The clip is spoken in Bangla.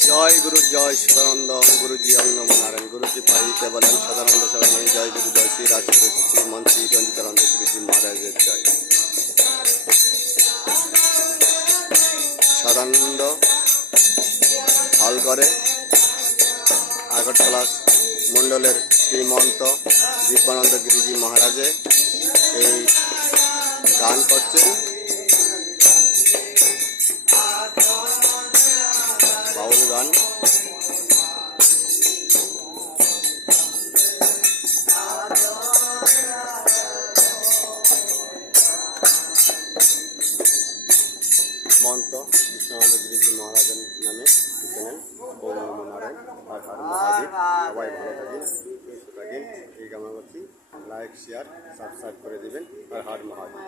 জয় গুরু জয় সদানন্দ গুরুজি অং নমো নারায়ণ গুরুজি পাইতে বলেন সদানন্দ স্বামী জয় গুরু জয় শ্রী রাজগুরু শ্রী মন্ত্রী রঞ্জিতানন্দ গুরুজি মহারাজের জয়। সদানন্দ হল করে আগরতলা মণ্ডলের শ্রীমন্ত দিব্যানন্দ গিরিজি মহারাজে এই গান করছেন। বাউল গান মন্ত কৃষ্ণানন্দ গিরিজি মহারাজের নামে লিখেনেন ওম নমো নারায়ণ আর হর মহাদেব। সবাই ভালো থাকেন, সুস্থ থাকেন, এই কামনা করছি। লাইক শেয়ার সাবস্ক্রাইব করে দিবেন। আর হর মহাদেব।